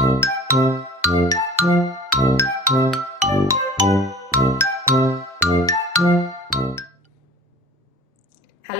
Halo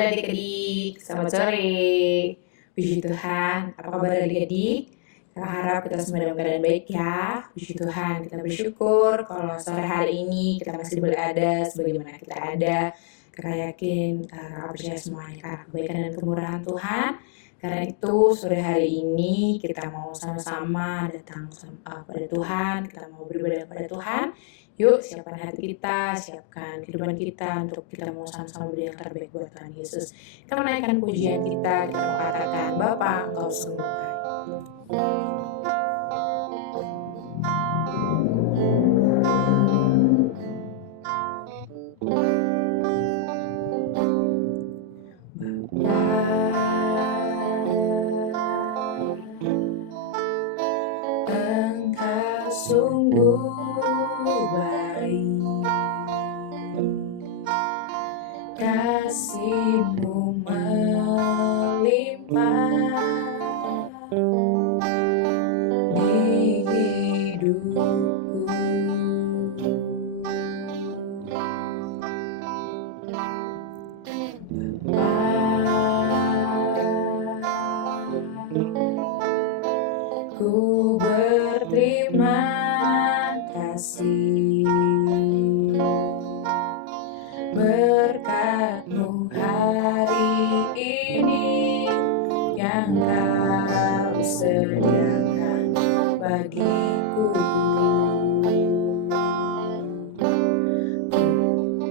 adik-adik, selamat sore. Puji Tuhan, apa kabar adik-adik? Kita harap kita semua dalam keadaan baik ya. Puji Tuhan, kita bersyukur kalau sore hari ini kita masih berada sebagaimana kita ada. Kita yakin, kita percaya semuanya karena kebaikan dan kemurahan Tuhan. Karena itu sore hari ini kita mau sama-sama datang pada Tuhan, kita mau beribadah pada Tuhan. Yuk siapkan hati kita, siapkan kehidupan kita untuk kita mau sama-sama beri yang terbaik buat Tuhan Yesus. Kita menaikkan pujian kita mau katakan, Bapa Engkau sungguh baik. Engkau sungguh baik, kasih-Mu melimpah di hidupku. Ku berterima kasih berkat-Mu hari ini yang Kau sediakan bagiku.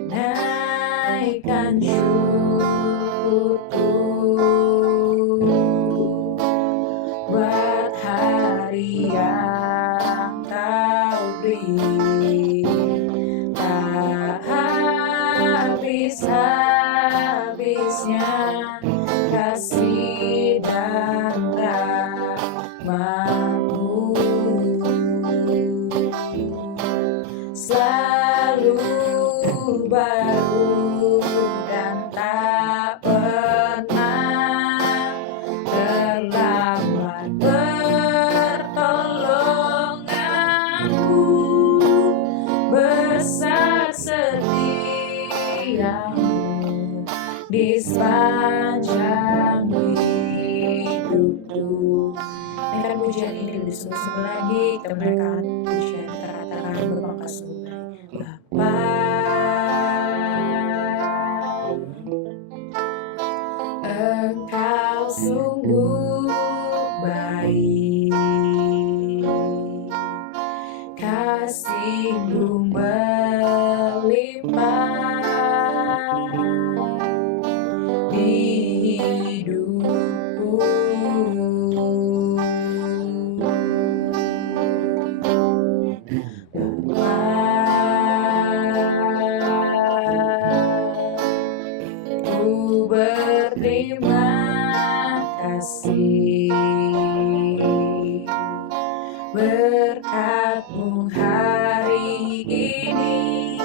Naikkan syukurku buat hari yang Kau beri, tak habis-habisnya kasih dan rahmat-Mu selalu baru dan tak pernah terlambat. Pertolongan-Mu besar setia-Mu di sepanjang hidupku. Naikkan pujian ini lebih sungguh-sungguh lagi. Kita menaikkan pujian, kita katakan Bapa Engkau sungguh baik. Bapa, Engkau sungguh baik, kasih-Mu melimpah di hidupku. Ku berterima kasih berkat-Mu hari ini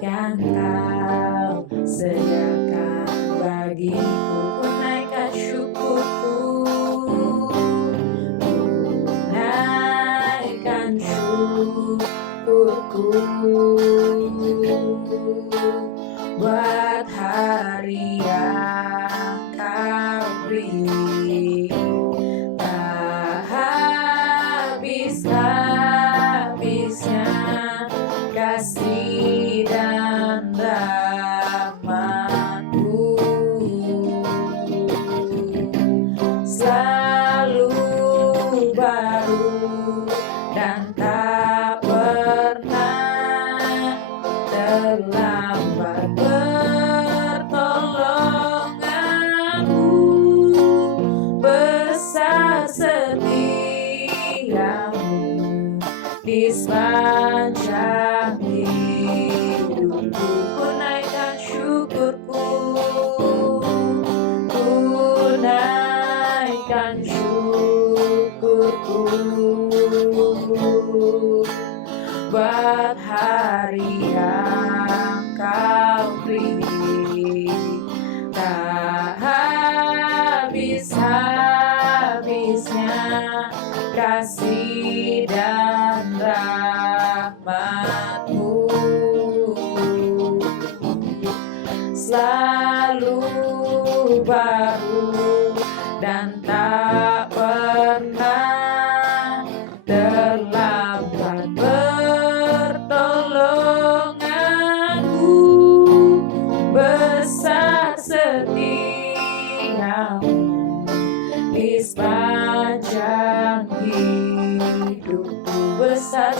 yang Kau sediakan bagiku. Ku naikkan syukurku, ku naikkan syukurku buat hari yang Kau beri, tak habis-habisnya kasih dan rahmat-Mu selalu baru dan tak pernah terlambat. Pertolongan-Mu besar setia-Mu di sepanjang hidupku. Ku naikkan syukurku, ku naikkan syukurku buat hari yang Kau beri, tak habis-habisnya kasih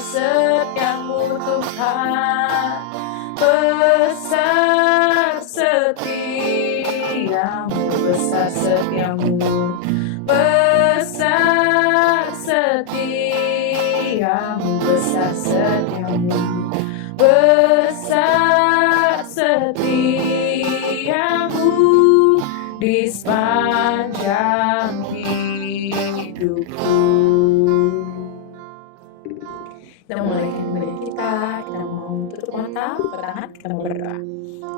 setiamu Tuhan, besar setiamu, besar setiamu, besar setiamu, besar setiamu, besar setiamu di sepanjang hidupku. Kita memulaikan ibadah kita mau tutup mata, buka tangan, kita mau berdoa.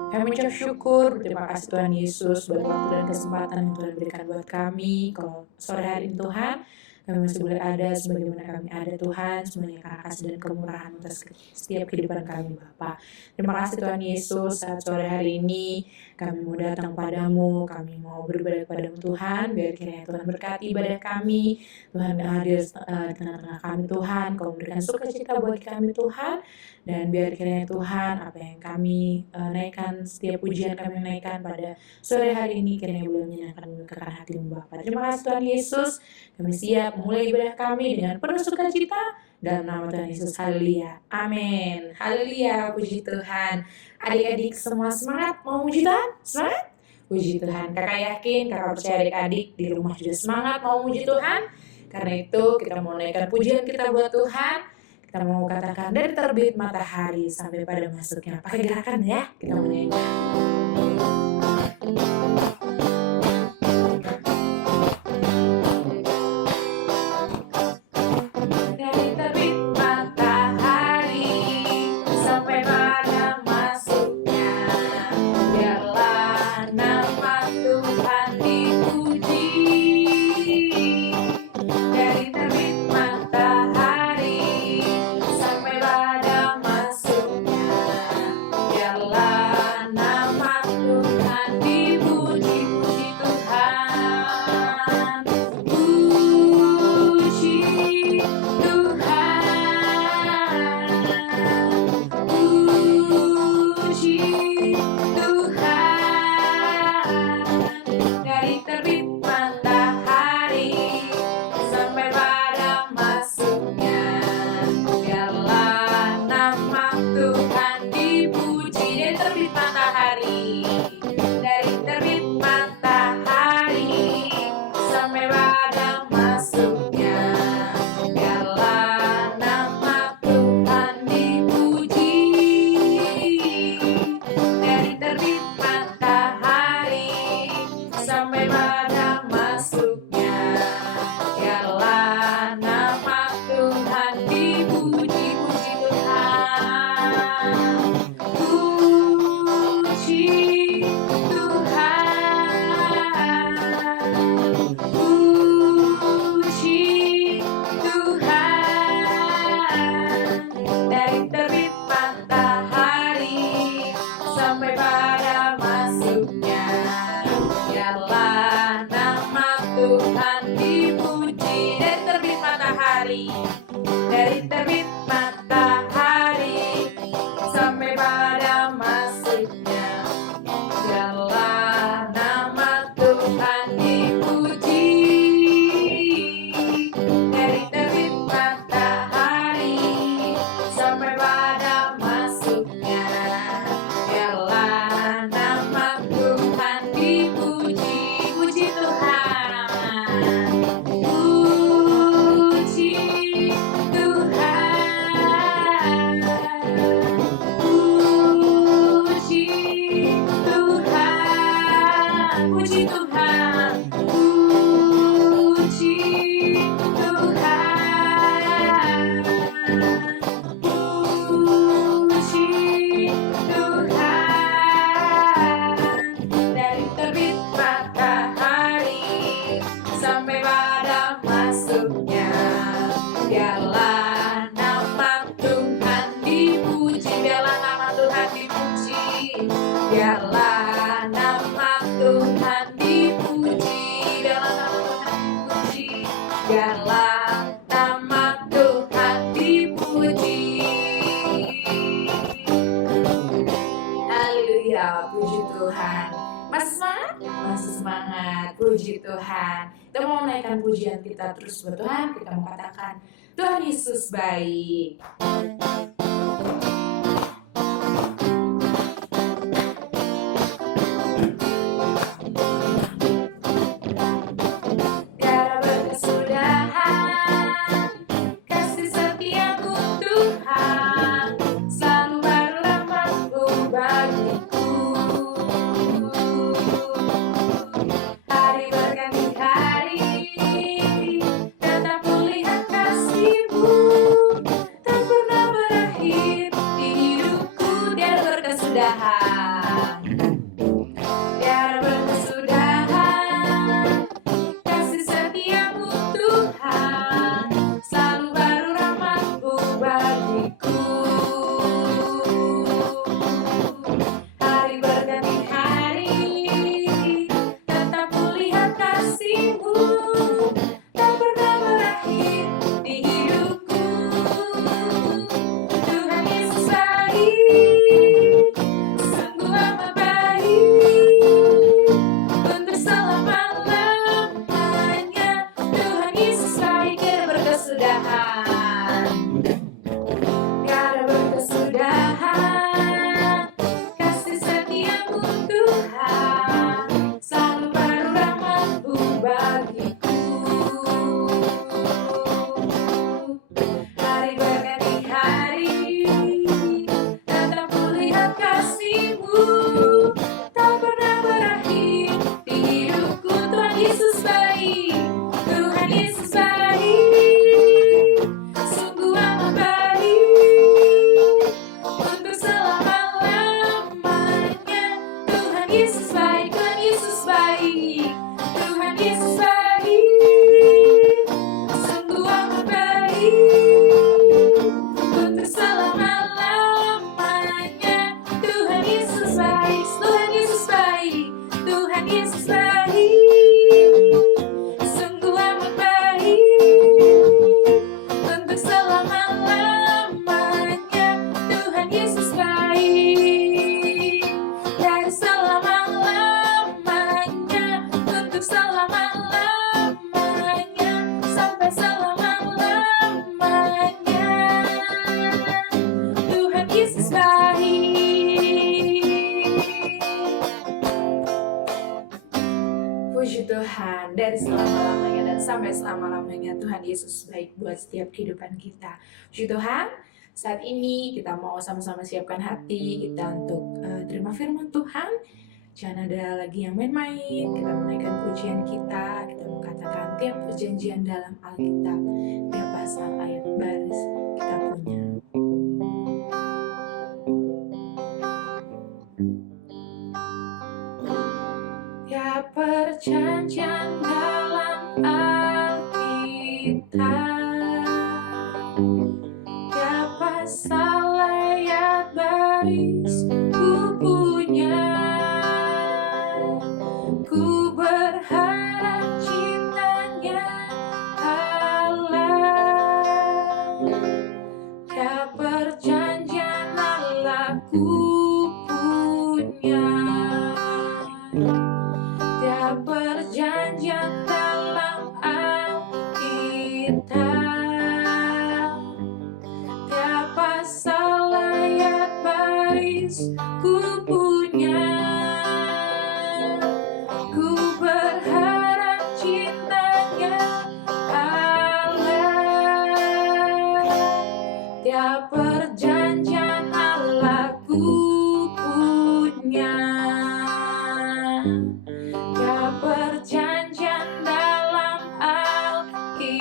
Kami mengucap syukur, berterima kasih Tuhan Yesus buat waktu dan kesempatan yang Tuhan berikan buat kami. Kalau sore hari ini Tuhan, kami masih boleh ada sebagaimana kami ada Tuhan, semuanya karena kasih dan kemurahan atas setiap kehidupan kami Bapa. Terima kasih Tuhan Yesus, saat sore hari ini kami mau datang padamu, kami mau beribadah kepadamu Tuhan, biar kiranya Tuhan berkati ibadah kami, Tuhan hadir di tengah-tengah kami Tuhan, kau memberikan sukacita bagi kami Tuhan, dan biar kiranya Tuhan apa yang kami naikkan, setiap pujian kami naikkan pada sore hari ini kiranya boleh menyenangkan dan memberkati hatimu Bapa. Terima kasih Tuhan Yesus, kami siap memulai ibadah kami dengan penuh sukacita dalam nama Tuhan Yesus. Haleluya, amin. Haleluya, puji Tuhan. Adik-adik semua semangat mau puji Tuhan? Semangat? Puji Tuhan. Kakak yakin, kakak percaya adik-adik di rumah juga semangat mau puji Tuhan. Karena itu kita mau naikkan pujian kita buat Tuhan. Kita mau katakan dari terbit matahari sampai pada masuknya. Pakai gerakan ya, kita mau nyanyi. Puji Tuhan. Masih semangat? Masih semangat. Puji Tuhan. Kita mau naikkan pujian kita terus buat Tuhan. Kita mau katakan, Tuhan Yesus baik. Puji Tuhan, dari selama-lamanya dan sampai selama-lamanya Tuhan Yesus baik buat setiap kehidupan kita. Puji Tuhan, saat ini kita mau sama-sama siapkan hati kita untuk terima firman Tuhan. Jangan ada lagi yang main-main, kita menaikkan pujian kita mau katakan tiap perjanjian dalam Alkitab, tiap pasal ayat baris kita punya. Perjanjian dalam Alkitab, tiap pasal ayat baris ku punya. Ku berharap cintanya Allah, tiap perjanjian Allah ku punya. Perjanjian dalam Alkitab, tiap pasal ayat baris ku punya. Ku berharap cintanya Allah, tiap perjanjian Allah ku punya. Perjanjian dalam Alkitab.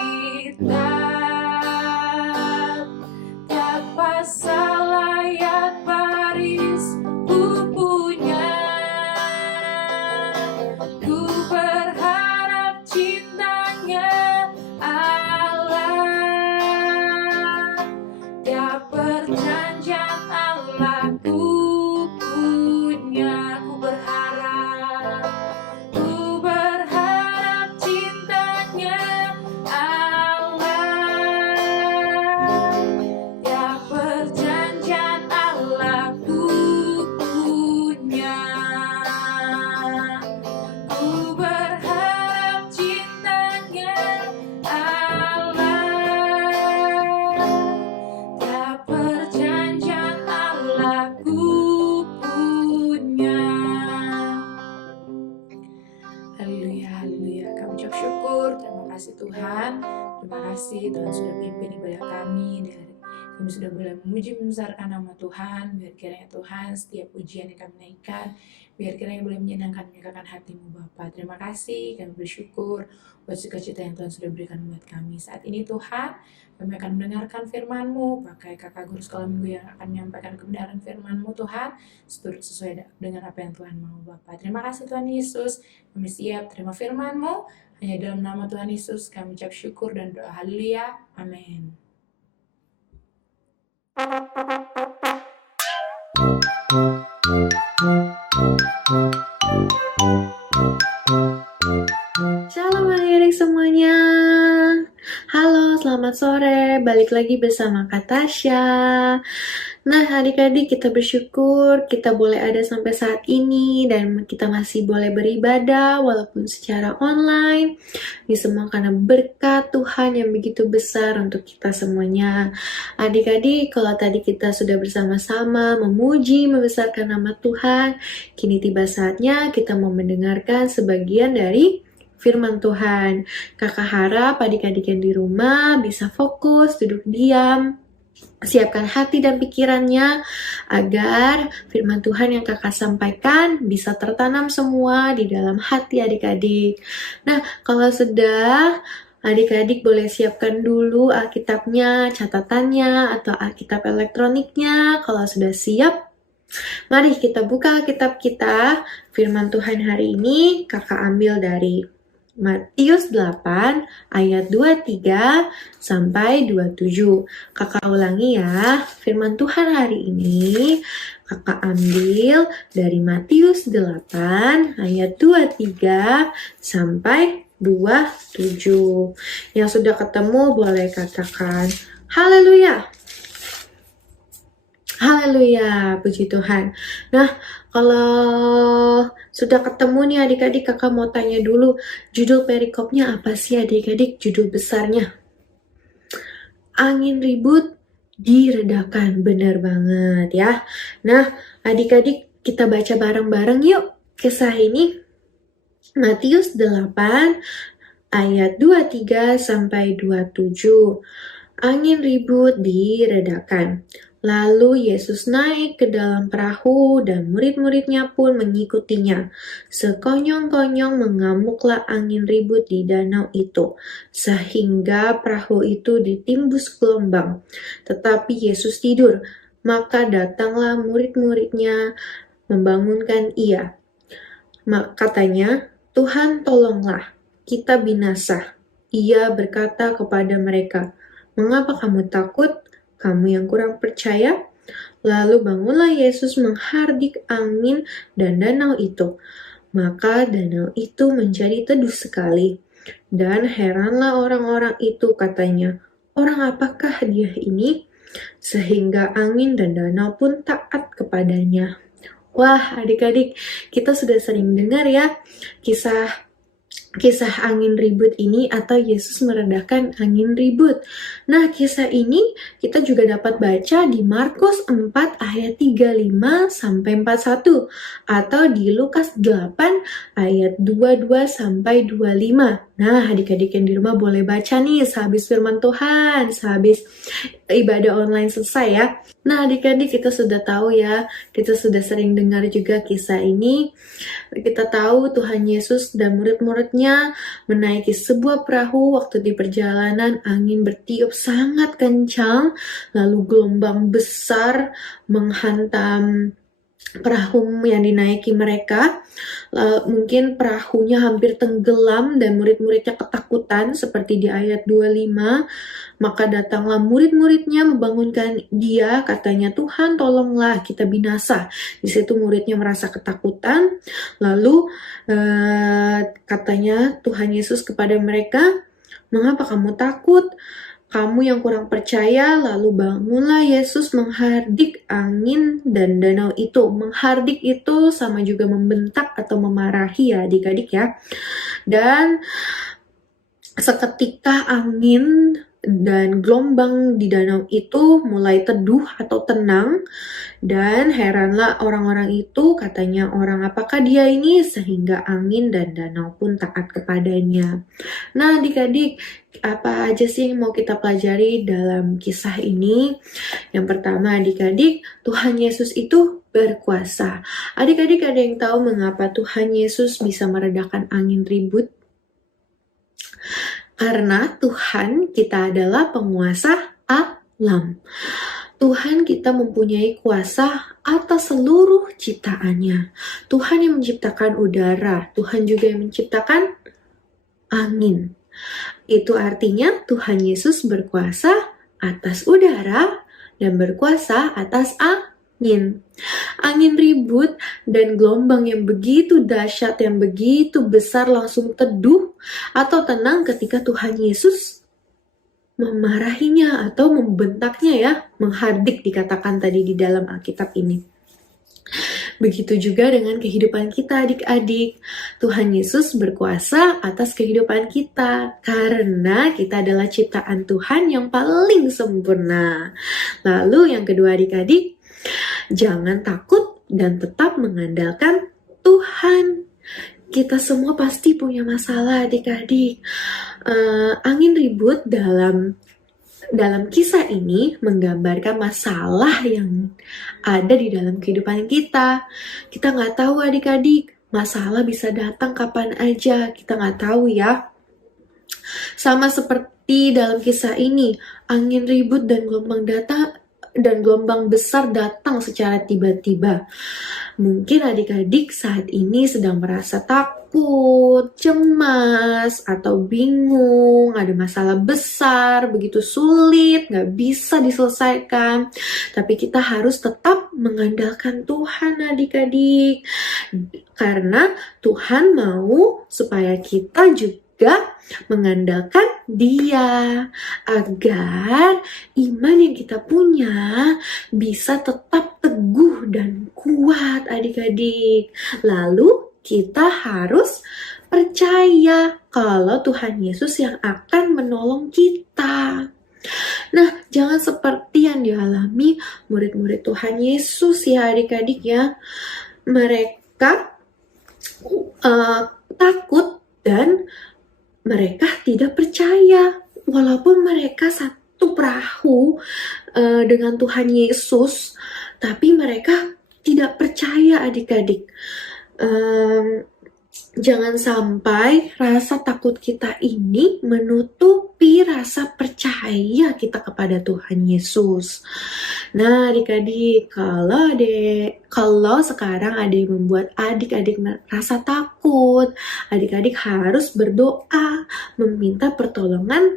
kasih Tuhan sudah pimpin ibadah kami. Kami sudah boleh memuji membesarkan nama Tuhan. Biar kiranya Tuhan setiap pujian yang kami naikkan, biar kiranya boleh menyenangkan hatimu Bapa. Terima kasih, kami bersyukur buat sukacita yang Tuhan sudah berikan buat kami. Saat ini Tuhan, kami akan mendengarkan firman-Mu, pakai kakak guru sekolah minggu yang akan menyampaikan kebenaran firman-Mu Tuhan, sesuai dengan apa yang Tuhan mau Bapa. Terima kasih Tuhan Yesus, kami siap terima firman-Mu. Hanya dalam nama Tuhan Yesus kami ucap syukur dan doa. Haleluya, amin. Shalom adik-adik semuanya. Halo, selamat sore. Balik lagi bersama Kak Tasya. Nah, adik-adik, kita bersyukur kita boleh ada sampai saat ini dan kita masih boleh beribadah walaupun secara online. Ini semua karena berkat Tuhan yang begitu besar untuk kita semuanya. Adik-adik, kalau tadi kita sudah bersama-sama memuji, membesarkan nama Tuhan, kini tiba saatnya kita mau mendengarkan sebagian dari firman Tuhan. Kakak harap adik-adik yang di rumah bisa fokus, duduk diam, siapkan hati dan pikirannya agar firman Tuhan yang kakak sampaikan bisa tertanam semua di dalam hati adik-adik. Nah, kalau sudah, adik-adik boleh siapkan dulu Alkitabnya, catatannya, atau Alkitab elektroniknya. Kalau sudah siap, mari kita buka Alkitab kita. Firman Tuhan hari ini kakak ambil dari Matius 8 ayat 23 sampai 27. Kakak ulangi ya. Firman Tuhan hari ini kakak ambil dari Matius 8 ayat 23 sampai 27. Yang sudah ketemu boleh katakan haleluya. Haleluya, puji Tuhan. Nah, kalau sudah ketemu nih adik-adik, kakak mau tanya dulu, judul perikopnya apa sih adik-adik? Judul besarnya angin ribut diredakan. Benar banget ya. Nah, adik-adik, kita baca bareng-bareng yuk kisah ini. Matius 8 ayat 23 sampai 27. Angin ribut diredakan. Lalu Yesus naik ke dalam perahu dan murid-muridnya pun mengikutinya. Sekonyong-konyong mengamuklah angin ribut di danau itu, sehingga perahu itu ditimbus gelombang. Tetapi Yesus tidur, maka datanglah murid-muridnya membangunkan ia. Katanya, "Tuhan, tolonglah, kita binasa." Ia berkata kepada mereka, "Mengapa kamu takut? Kamu yang kurang percaya?" Lalu bangunlah Yesus menghardik angin dan danau itu. Maka danau itu menjadi teduh sekali. Dan heranlah orang-orang itu, katanya, "Orang apakah dia ini? Sehingga angin dan danau pun taat kepadanya." Wah, adik-adik, kita sudah sering dengar ya kisah angin ribut ini atau Yesus meredakan angin ribut. Nah, kisah ini kita juga dapat baca di Markus 4 ayat 35 sampai 41 atau di Lukas 8 ayat 22 sampai 25. Nah, adik-adik yang di rumah boleh baca nih sehabis firman Tuhan, sehabis ibadah online selesai ya. Nah, adik-adik kita sudah tahu ya, kita sudah sering dengar juga kisah ini. Kita tahu Tuhan Yesus dan murid-muridnya menaiki sebuah perahu waktu di perjalanan angin bertiup sangat kencang, lalu gelombang besar menghantam perahu yang dinaiki mereka. Mungkin perahunya hampir tenggelam dan murid-muridnya ketakutan seperti di ayat 25. Maka datanglah murid-muridnya membangunkan dia, katanya, "Tuhan, tolonglah, kita binasa." Di situ muridnya merasa ketakutan. Lalu katanya Tuhan Yesus kepada mereka, "Mengapa kamu takut? Kamu yang kurang percaya." Lalu bangunlah Yesus menghardik angin dan danau itu. Menghardik itu sama juga membentak atau memarahi ya adik-adik ya. Dan seketika angin dan gelombang di danau itu mulai teduh atau tenang, dan heranlah orang-orang itu, katanya orang, apakah dia ini, sehingga angin dan danau pun taat kepadanya. Nah adik-adik, apa aja sih yang mau kita pelajari dalam kisah ini? Yang pertama adik-adik, Tuhan Yesus itu berkuasa. Adik-adik ada yang tahu mengapa Tuhan Yesus bisa meredakan angin ribut? Karena Tuhan kita adalah penguasa alam. Tuhan kita mempunyai kuasa atas seluruh ciptaannya. Tuhan yang menciptakan udara, Tuhan juga yang menciptakan angin. Itu artinya Tuhan Yesus berkuasa atas udara dan berkuasa atas angin. Angin ribut dan gelombang yang begitu dahsyat, yang begitu besar langsung teduh atau tenang ketika Tuhan Yesus memarahinya atau membentaknya ya, menghardik dikatakan tadi di dalam Alkitab ini. Begitu juga dengan kehidupan kita adik-adik. Tuhan Yesus berkuasa atas kehidupan kita karena kita adalah ciptaan Tuhan yang paling sempurna. Lalu yang kedua adik-adik, jangan takut dan tetap mengandalkan Tuhan. Kita semua pasti punya masalah adik-adik. Angin ribut dalam kisah ini menggambarkan masalah yang ada di dalam kehidupan kita. Kita nggak tahu adik-adik, masalah bisa datang kapan aja, kita nggak tahu ya. Sama seperti dalam kisah ini, angin ribut dan gelombang besar datang secara tiba-tiba. Mungkin adik-adik saat ini sedang merasa takut, cemas, atau bingung, ada masalah besar, begitu sulit, gak bisa diselesaikan. Tapi kita harus tetap mengandalkan Tuhan adik-adik. Karena Tuhan mau supaya kita juga mengandalkan Dia agar iman yang kita punya bisa tetap teguh dan kuat adik-adik. Lalu kita harus percaya kalau Tuhan Yesus yang akan menolong kita. Nah, jangan seperti yang dialami murid-murid Tuhan Yesus ya adik-adik ya. Mereka takut dan mereka tidak percaya, walaupun mereka satu perahu dengan Tuhan Yesus, tapi mereka tidak percaya adik-adik. Jangan sampai rasa takut kita ini menutupi rasa percaya kita kepada Tuhan Yesus. Nah adik-adik, kalau sekarang ada yang membuat adik-adik merasa takut, adik-adik harus berdoa, meminta pertolongan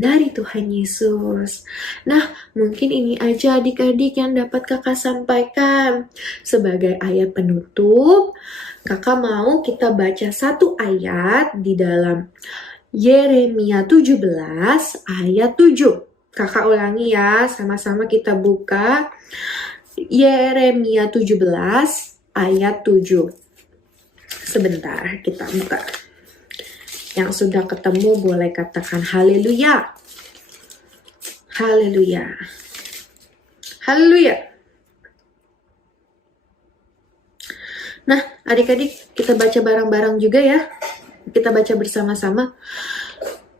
dari Tuhan Yesus. Nah, mungkin ini aja adik-adik yang dapat kakak sampaikan. Sebagai ayat penutup, kakak mau kita baca satu ayat di dalam Yeremia 17 ayat 7. Kakak ulangi ya, sama-sama kita buka Yeremia 17 ayat 7. Sebentar, kita buka. Yang sudah ketemu boleh katakan haleluya. Haleluya. Haleluya. Nah, adik-adik kita baca bareng-bareng juga ya. Kita baca bersama-sama.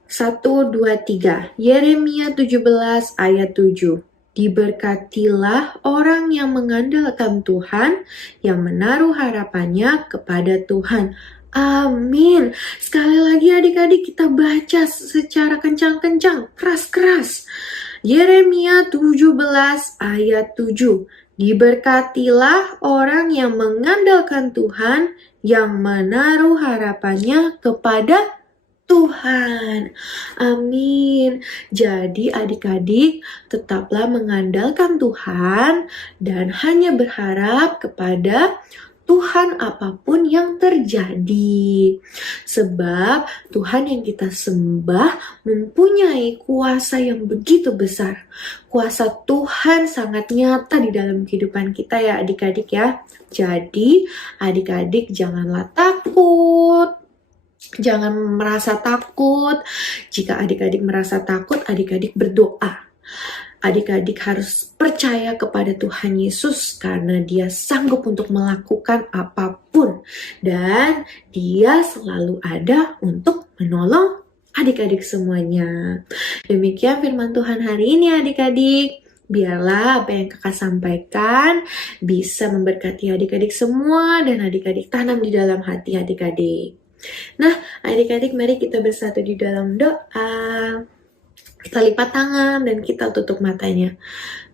1, 2, 3. Yeremia 17 ayat 7. Diberkatilah orang yang mengandalkan Tuhan, yang menaruh harapannya kepada Tuhan. Amin. Sekali lagi adik-adik kita baca secara kencang-kencang, keras-keras. Yeremia 17 ayat 7. Diberkatilah orang yang mengandalkan Tuhan, yang menaruh harapannya kepada Tuhan. Amin. Jadi adik-adik tetaplah mengandalkan Tuhan dan hanya berharap kepada Tuhan apapun yang terjadi. Sebab Tuhan yang kita sembah mempunyai kuasa yang begitu besar. Kuasa Tuhan sangat nyata di dalam kehidupan kita ya adik-adik ya. Jadi adik-adik janganlah takut. Jangan merasa takut. Jika adik-adik merasa takut, adik-adik berdoa. Adik-adik harus percaya kepada Tuhan Yesus karena Dia sanggup untuk melakukan apapun. Dan Dia selalu ada untuk menolong adik-adik semuanya. Demikian firman Tuhan hari ini adik-adik. Biarlah apa yang kakak sampaikan bisa memberkati adik-adik semua dan adik-adik tanam di dalam hati adik-adik. Nah, adik-adik mari kita bersatu di dalam doa. Kita lipat tangan dan kita tutup matanya.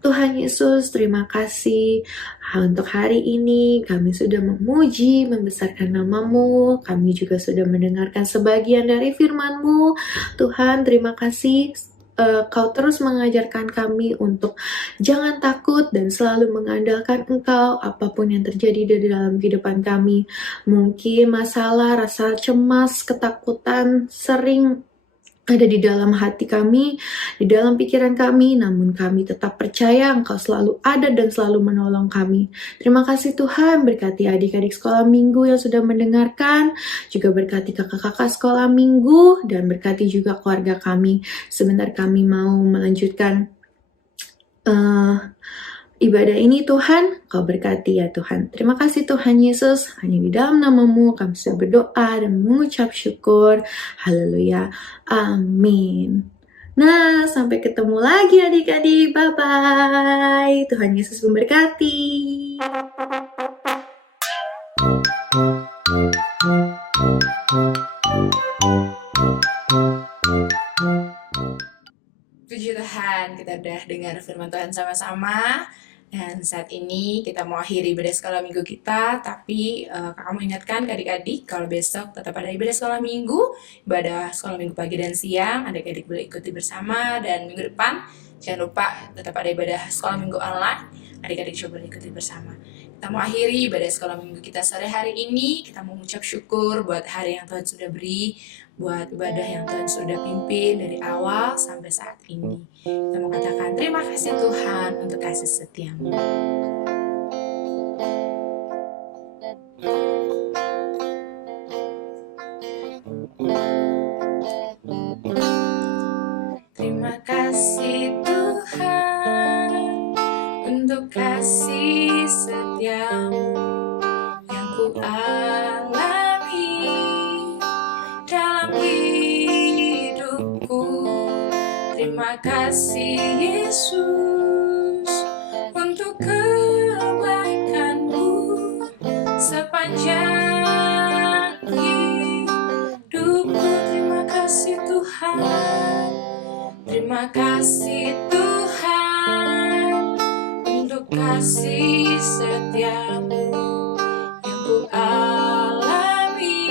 Tuhan Yesus, terima kasih untuk hari ini. Kami sudah memuji, membesarkan nama-Mu. Kami juga sudah mendengarkan sebagian dari firman-Mu. Tuhan, terima kasih. Kau terus mengajarkan kami untuk jangan takut dan selalu mengandalkan Engkau apapun yang terjadi di dalam kehidupan kami. Mungkin masalah, rasa cemas, ketakutan sering ada di dalam hati kami, di dalam pikiran kami, namun kami tetap percaya Engkau selalu ada dan selalu menolong kami. Terima kasih Tuhan, berkati adik-adik sekolah minggu yang sudah mendengarkan, juga berkati kakak-kakak sekolah minggu, dan berkati juga keluarga kami. Sebentar kami mau melanjutkan ibadah ini Tuhan, Kau berkati ya Tuhan. Terima kasih Tuhan Yesus, hanya di dalam nama-Mu kami sudah berdoa dan mengucap syukur. Haleluya. Amin. Nah, sampai ketemu lagi adik-adik. Bye-bye. Tuhan Yesus memberkati. Puji Tuhan, kita udah dengar firman Tuhan sama-sama. Dan saat ini kita mau akhiri ibadah sekolah minggu kita. Tapi kakak mau ingatkan ke adik-adik, kalau besok tetap ada ibadah sekolah minggu, ibadah sekolah minggu pagi dan siang, adik-adik boleh ikuti bersama. Dan minggu depan jangan lupa tetap ada ibadah sekolah minggu online, adik-adik coba boleh ikuti bersama. Kita mau akhiri ibadah sekolah minggu kita sore hari ini. Kita mau mengucap syukur buat hari yang Tuhan sudah beri, buat ibadah yang Tuhan sudah pimpin dari awal sampai saat ini. Kita mau katakan terima kasih Tuhan untuk kasih setia-Mu. Terima kasih Tuhan untuk kasih setia-Mu yang ku alami dalam hidupku. Terima kasih Yesus untuk kebaikan-Mu sepanjang hidupku. Terima kasih Tuhan, terima kasih Tuhan untuk kasih setia-Mu yang ku alami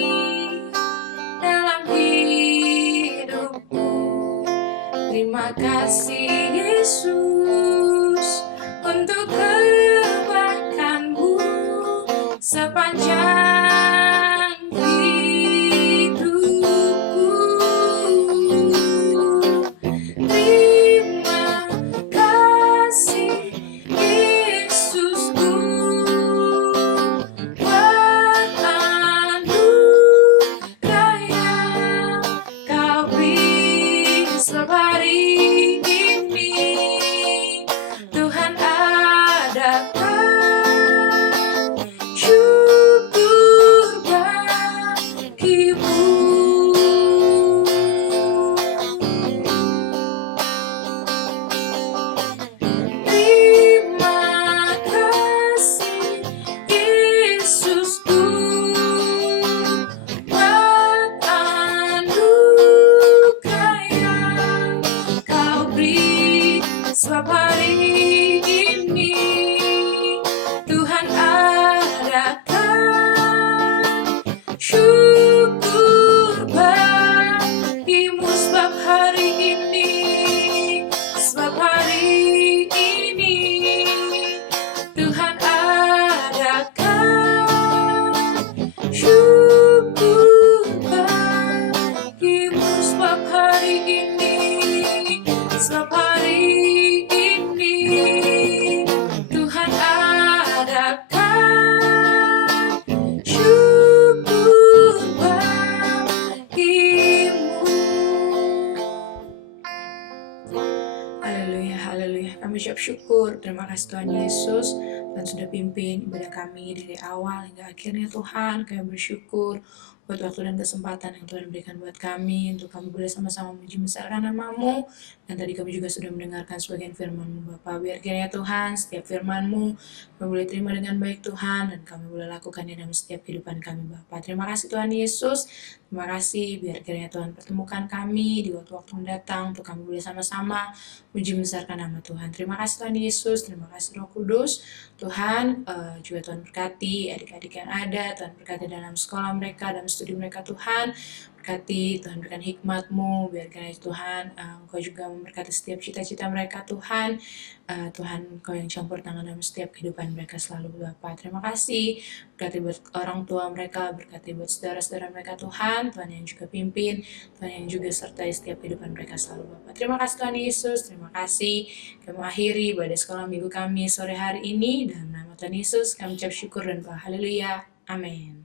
dalam hidupku. Terima kasih Yesus untuk kebaikan-Mu sepanjang hidupku. Terima kasih Yesusku buat anugerah yang Kau beri setiap hari ini. Tuhan adakan syukur bagimu. Terima kasih Yesusku buat anugerah yang Kau beri setiap hari ini. Tuhan adakan syukur bagimu sebab hari ini, sebab hari ini Tuhan adakan syukur bagimu sebab hari ini, sebab hari ini Tuhan adakan syukur bagimu. Haleluya, haleluya. Kami ucap syukur. Terima kasih Tuhan Yesus. Tuhan sudah pimpin ibadah kami dari awal hingga akhirnya Tuhan. Kami bersyukur buat waktu dan kesempatan yang Tuhan berikan buat kami. Untuk kami boleh sama-sama memuji besarkan nama-Mu. Dan tadi kami juga sudah mendengarkan sebagian firman-Mu Bapa. Biar kiranya Tuhan setiap firman-Mu kami boleh terima dengan baik Tuhan. Dan kami boleh lakukannya dalam setiap kehidupan kami Bapa. Terima kasih Tuhan Yesus. Terima kasih biar kiranya Tuhan pertemukan kami di waktu-waktu mendatang. Untuk kami boleh sama-sama puji besarkan nama Tuhan. Terima kasih Tuhan Yesus, terima kasih Roh Kudus. Tuhan juga Tuhan berkati adik-adik yang ada, Tuhan berkati dalam sekolah mereka, dalam studi mereka Tuhan. Berkati Tuhan berikan hikmat-Mu, biar kiranya Tuhan Engkau juga memberkati setiap cita-cita mereka Tuhan. Tuhan Engkau yang campur tangan dalam setiap kehidupan mereka selalu Bapa. Terima kasih, berkati buat orang tua mereka, berkati buat saudara-saudara mereka Tuhan, Tuhan yang juga pimpin, Tuhan yang juga sertai setiap kehidupan mereka selalu Bapa. Terima kasih Tuhan Yesus, terima kasih. Kami mengakhiri ibadah sekolah minggu kami sore hari ini, dalam nama Tuhan Yesus kami ucap syukur dan doa. Haleluya, amin.